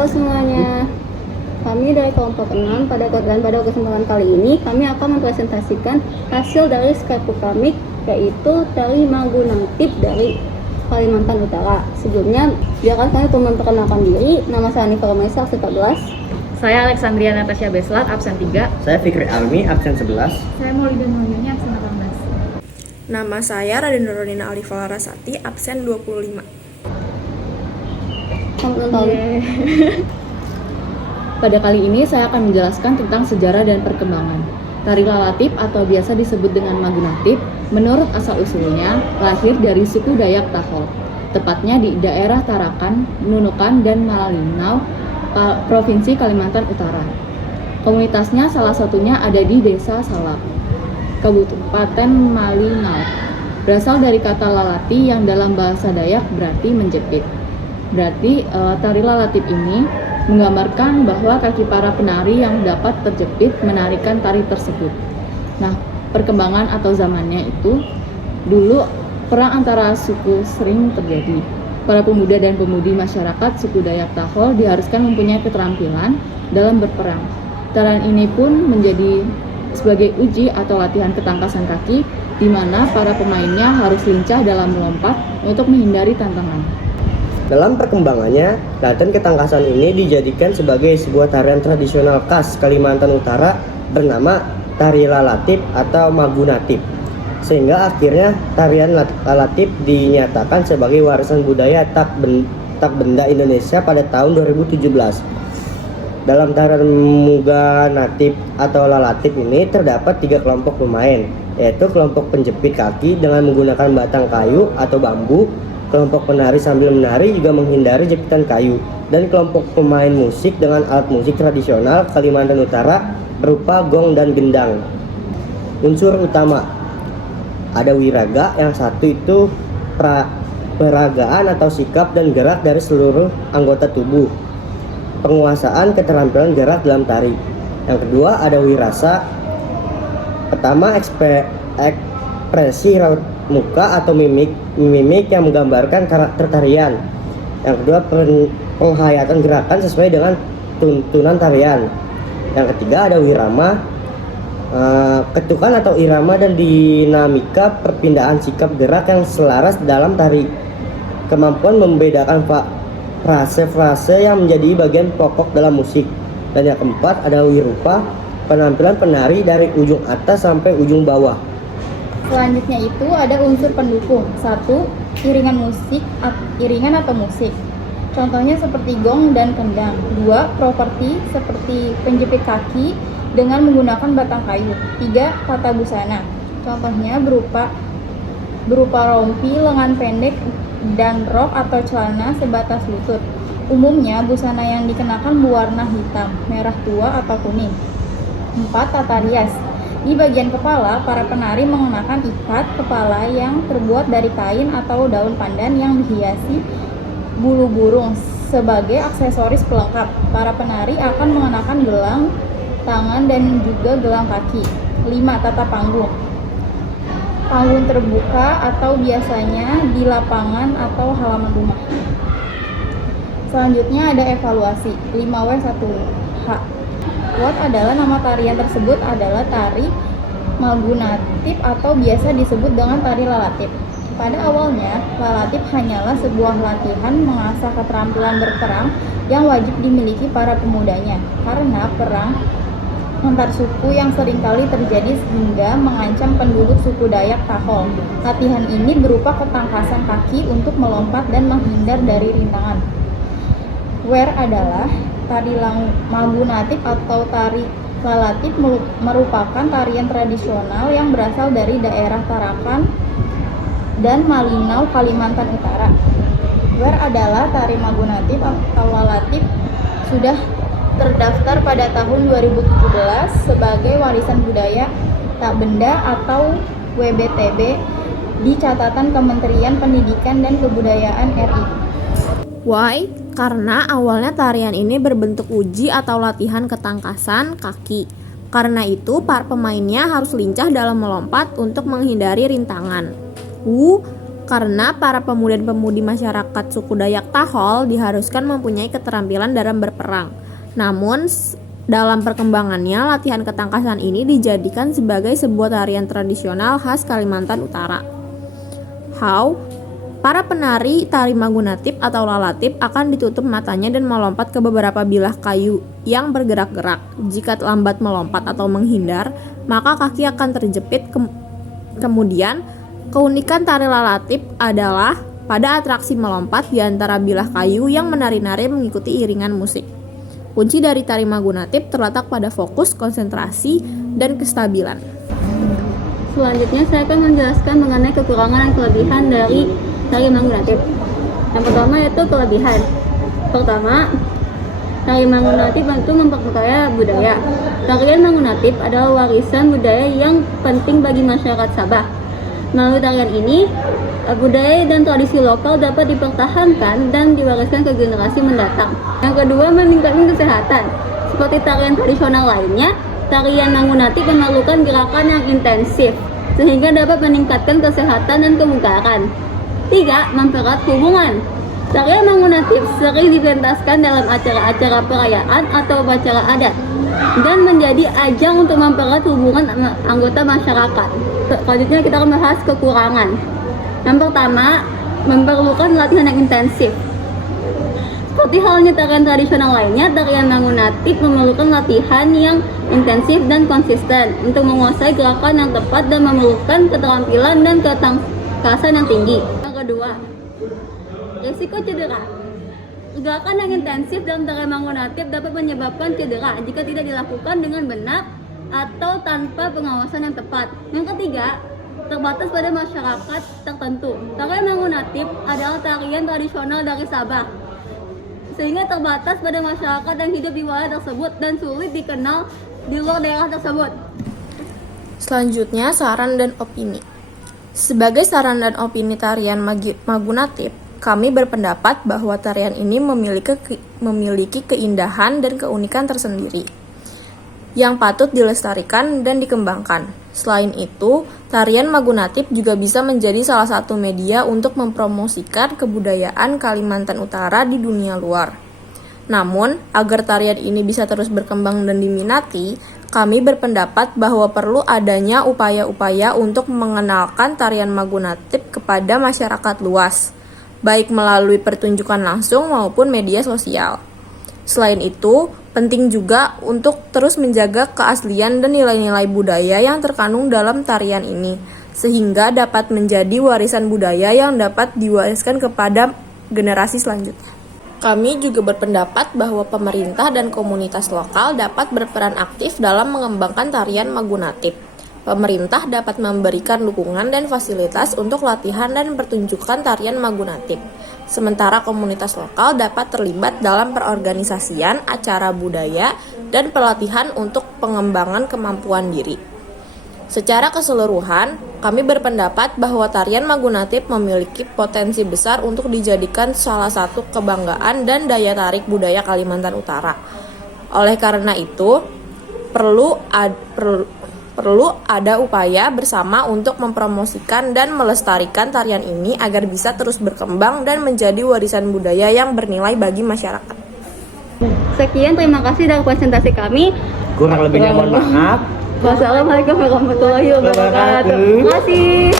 Halo semuanya, kami dari kelompok 6 pada kesempatan kali ini kami akan mempresentasikan hasil dari Skype kami, yaitu tari Magunatip dari Kalimantan Utara. Sebelumnya, biarkan kami memperkenalkan diri. Nama saya Anifah Romaisa, absen 14. Saya Alexandria Natasha Beslat, absen 3. Saya Fikri Almi, absen 11. Saya Maulida Nuryani, absen 18. Nama saya Raden Nurunina Alifah Larasati, absen 25. Pada kali ini saya akan menjelaskan tentang sejarah dan perkembangan. Tari Lalatip atau biasa disebut dengan Magunatip, menurut asal-usulnya lahir dari suku Dayak Tahol, tepatnya di daerah Tarakan, Nunukan, dan Malinau, Provinsi Kalimantan Utara. Komunitasnya salah satunya ada di Desa Salak, Kabupaten Malinau. Berasal dari kata lalati yang dalam bahasa Dayak berarti menjepit. Berarti tari Lalatip ini menggambarkan bahwa kaki para penari yang dapat terjepit menarikan tari tersebut. Nah, perkembangan atau zamannya itu, dulu perang antara suku sering terjadi. Para pemuda dan pemudi masyarakat suku Dayak Tahol diharuskan mempunyai keterampilan dalam berperang. Tarian ini pun menjadi sebagai uji atau latihan ketangkasan kaki, di mana para pemainnya harus lincah dalam melompat untuk menghindari tantangan. Dalam perkembangannya, latihan ketangkasan ini dijadikan sebagai sebuah tarian tradisional khas Kalimantan Utara bernama Tari Lalatip atau Magunatip. Sehingga akhirnya tarian Lalatip dinyatakan sebagai warisan budaya tak benda Indonesia pada tahun 2017. Dalam tarian Magunatip atau Lalatip ini terdapat 3 kelompok pemain, yaitu kelompok penjepit kaki dengan menggunakan batang kayu atau bambu, kelompok penari sambil menari juga menghindari jepitan kayu, dan kelompok pemain musik dengan alat musik tradisional Kalimantan Utara berupa gong dan gendang. Unsur utama ada wiraga, yang satu itu peragaan atau sikap dan gerak dari seluruh anggota tubuh, penguasaan keterampilan gerak dalam tari. Yang kedua ada wirasa, pertama ekspresi raut muka atau mimik yang menggambarkan karakter tarian. Yang kedua penghayatan gerakan sesuai dengan tuntunan tarian. Yang ketiga ada wirama, ketukan atau irama dan dinamika perpindahan sikap gerak yang selaras dalam tari. Kemampuan membedakan frase-frase yang menjadi bagian pokok dalam musik. Dan yang keempat ada wirupa, penampilan penari dari ujung atas sampai ujung bawah. Selanjutnya itu ada unsur pendukung. 1. Iringan atau musik. Contohnya seperti gong dan kendang. 2. Properti seperti penjepit kaki dengan menggunakan batang kayu. 3. Tata busana. Contohnya berupa rompi, lengan pendek, dan rok atau celana sebatas lutut. Umumnya busana yang dikenakan berwarna hitam, merah tua, atau kuning. 4. Tata rias. Di bagian kepala, para penari mengenakan ikat kepala yang terbuat dari kain atau daun pandan yang dihiasi bulu burung sebagai aksesoris pelengkap. Para penari akan mengenakan gelang tangan dan juga gelang kaki. 5. Tata panggung. Panggung terbuka atau biasanya di lapangan atau halaman rumah. Selanjutnya ada evaluasi. 5W1H. What adalah nama tarian tersebut adalah tari Magunatip atau biasa disebut dengan tari Lalatip. Pada awalnya, Lalatip hanyalah sebuah latihan mengasah keterampilan berperang yang wajib dimiliki para pemudanya, karena perang antar suku yang seringkali terjadi sehingga mengancam penduduk suku Dayak Tahol. Latihan ini berupa ketangkasan kaki untuk melompat dan menghindar dari rintangan. Where adalah tari Magunatip atau tari Lalatip merupakan tarian tradisional yang berasal dari daerah Tarakan dan Malinau, Kalimantan Utara. Where adalah tari Magunatip atau Lalatip sudah terdaftar pada tahun 2017 sebagai warisan budaya tak benda atau WBTB di catatan Kementerian Pendidikan dan Kebudayaan RI. Why? Karena awalnya tarian ini berbentuk uji atau latihan ketangkasan kaki. Karena itu, para pemainnya harus lincah dalam melompat untuk menghindari rintangan. karena para pemuda dan pemudi masyarakat suku Dayak Tahol diharuskan mempunyai keterampilan dalam berperang. Namun, dalam perkembangannya, latihan ketangkasan ini dijadikan sebagai sebuah tarian tradisional khas Kalimantan Utara. How? Para penari tari Magunatip atau Lalatip akan ditutup matanya dan melompat ke beberapa bilah kayu yang bergerak-gerak. Jika lambat melompat atau menghindar, maka kaki akan terjepit. Kemudian, keunikan tari Lalatip adalah pada atraksi melompat di antara bilah kayu yang menari-nari mengikuti iringan musik. Kunci dari tari Magunatip terletak pada fokus, konsentrasi, dan kestabilan. Selanjutnya saya akan menjelaskan mengenai kekurangan dan kelebihan dari tari Magunatip. Yang pertama yaitu kelebihan. Pertama, tari Magunatip itu memperkaya budaya. Tarian Magunatip adalah warisan budaya yang penting bagi masyarakat Sabah. Melalui tarian ini, budaya dan tradisi lokal dapat dipertahankan dan diwariskan ke generasi mendatang. Yang kedua, meningkatkan kesehatan. Seperti tarian tradisional lainnya, tarian Magunatip memerlukan gerakan yang intensif, sehingga dapat meningkatkan kesehatan dan kebugaran. 3. Mempererat hubungan. Tarian Magunatip sering dipentaskan dalam acara-acara perayaan atau upacara adat dan menjadi ajang untuk mempererat hubungan anggota masyarakat. Selanjutnya kita akan bahas kekurangan. Yang pertama, memerlukan latihan yang intensif. Seperti halnya tarian tradisional lainnya, tarian Magunatip memerlukan latihan yang intensif dan konsisten untuk menguasai gerakan yang tepat dan memerlukan keterampilan dan ketangkasan yang tinggi. Yang kedua, risiko cedera. Gerakan yang intensif dalam tarian Magunatip dapat menyebabkan cedera jika tidak dilakukan dengan benar atau tanpa pengawasan yang tepat. Yang ketiga, terbatas pada masyarakat tertentu. Tarian Magunatip adalah tarian tradisional dari Sabah, sehingga terbatas pada masyarakat yang hidup di wilayah tersebut dan sulit dikenal di luar daerah tersebut. Selanjutnya, saran dan opini. Sebagai saran dan opini tarian Magunatip, kami berpendapat bahwa tarian ini memiliki keindahan dan keunikan tersendiri yang patut dilestarikan dan dikembangkan. Selain itu, tarian Magunatip juga bisa menjadi salah satu media untuk mempromosikan kebudayaan Kalimantan Utara di dunia luar. Namun, agar tarian ini bisa terus berkembang dan diminati, kami berpendapat bahwa perlu adanya upaya-upaya untuk mengenalkan tarian Magunatip kepada masyarakat luas, baik melalui pertunjukan langsung maupun media sosial. Selain itu, penting juga untuk terus menjaga keaslian dan nilai-nilai budaya yang terkandung dalam tarian ini, sehingga dapat menjadi warisan budaya yang dapat diwariskan kepada generasi selanjutnya. Kami juga berpendapat bahwa pemerintah dan komunitas lokal dapat berperan aktif dalam mengembangkan tarian Magunatip. Pemerintah dapat memberikan dukungan dan fasilitas untuk latihan dan pertunjukan tarian Magunatip. Sementara komunitas lokal dapat terlibat dalam perorganisasian acara budaya dan pelatihan untuk pengembangan kemampuan diri. Secara keseluruhan, kami berpendapat bahwa tarian Magunatip memiliki potensi besar untuk dijadikan salah satu kebanggaan dan daya tarik budaya Kalimantan Utara. Oleh karena itu, perlu ada upaya bersama untuk mempromosikan dan melestarikan tarian ini agar bisa terus berkembang dan menjadi warisan budaya yang bernilai bagi masyarakat. Sekian, terima kasih dari presentasi kami. Kurang lebihnya mohon maaf. Wassalamualaikum warahmatullahi wabarakatuh. Terima kasih.